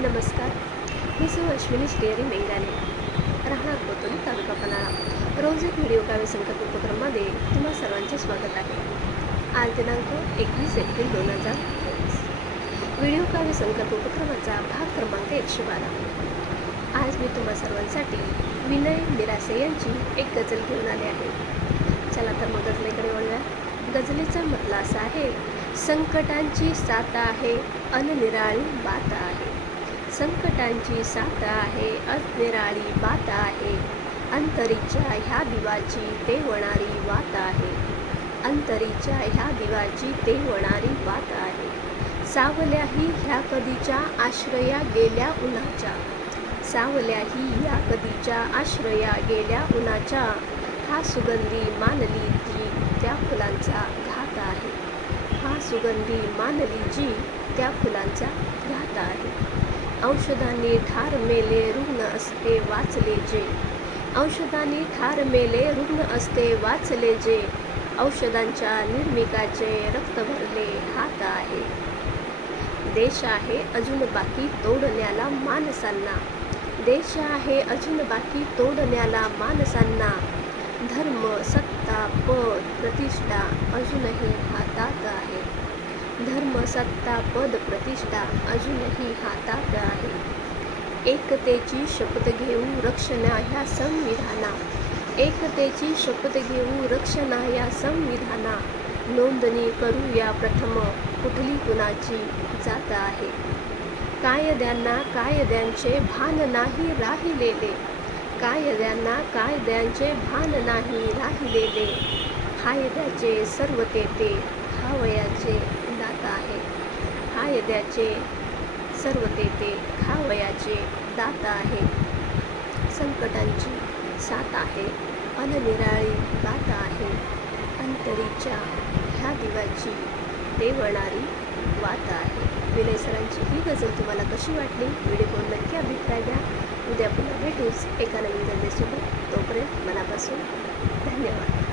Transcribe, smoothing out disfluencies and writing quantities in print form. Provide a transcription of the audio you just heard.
नमस्कार, मी सौ अश्विनी श्रीहरी मेंगाने, राहणार कोतोली, तालुका पन्हाळा। रोज एक व्हिडिओ काव्य संकल्प उपक्रमामध्ये तुम्हा सर्वांचे स्वागत आहे। आज दिनांक 21 एप्रिल 2023। व्हिडिओ काव्य संकल्प उपक्रमाचा भाग क्रमांक 112। आज मी तुम्हा सर्वांसाठी विनय मिरासे यांची एक गझल घेऊन आले आहे। चला तर मग गझलेकडे वळूया। गझलेचा म्हटला असा आहे, संकटांची साथ आहे, अननिराळी बात आहे। संकटांची साथ आहे, अननिराळी बात आहे। अंतरीच्या ह्या दिवाची तेवणारी वात आहे। अंतरीच्या ह्या दिवाची तेवणारी वात आहे। सावल्याही ह्या कधीच्या आश्रया गेल्या उन्हाच्या। सावल्याही ह्या कधीच्या आश्रया गेल्या उन्हाच्या। हा सुगंधी मानली जी त्या फुलांचा घात आहे। हा सुगंधी मानली जी त्या फुलांचा घात आहे। औषधांनी ठार मेले रुग्ण असते वाचले जे। औषधांनी ठार मेले रुग्ण असते वाचले जे। औषधांच्या निर्मिकाचे रक्त भरले हात आहे। देश आहे अजून बाकी तोडण्याला माणसांना। देश आहे अजून बाकी तोडण्याला माणसांना। धर्म सत्ता पद प्रतिष्ठा अजूनही हातात आहे। धर्म सत्ता पद प्रतिष्ठा अजूनही हातात आहे। एकतेची शपथ घेऊ रक्षणा ह्या संविधाना। एकतेची शपथ घेऊ रक्षणा या संविधाना। नोंदणी करूया प्रथम कुठली कुणाची जात आहे। कायद्यांना कायद्यांचे भान नाही राहिलेले। कायद्यांना कायद्यांचे भान नाही राहिलेले। कायद्याचे सर्व तेथे खावयाचे दात आहे। कायद्याचे सर्व तेथे खावयाचे दात आहे। संकटांची साथ आहे, अननिराळी बात आहे। अंतरीच्या ह्या दिवाची तेवणारी वात आहे। विनय सरांची ही गझल तुम्हाला कशी वाटली? व्हिडिओ नक्की अभिप्राय द्या। उद्या पुन्हा भेटूच एका नवीन गझलेसोबत। तोपर्यंत मनापासून धन्यवाद।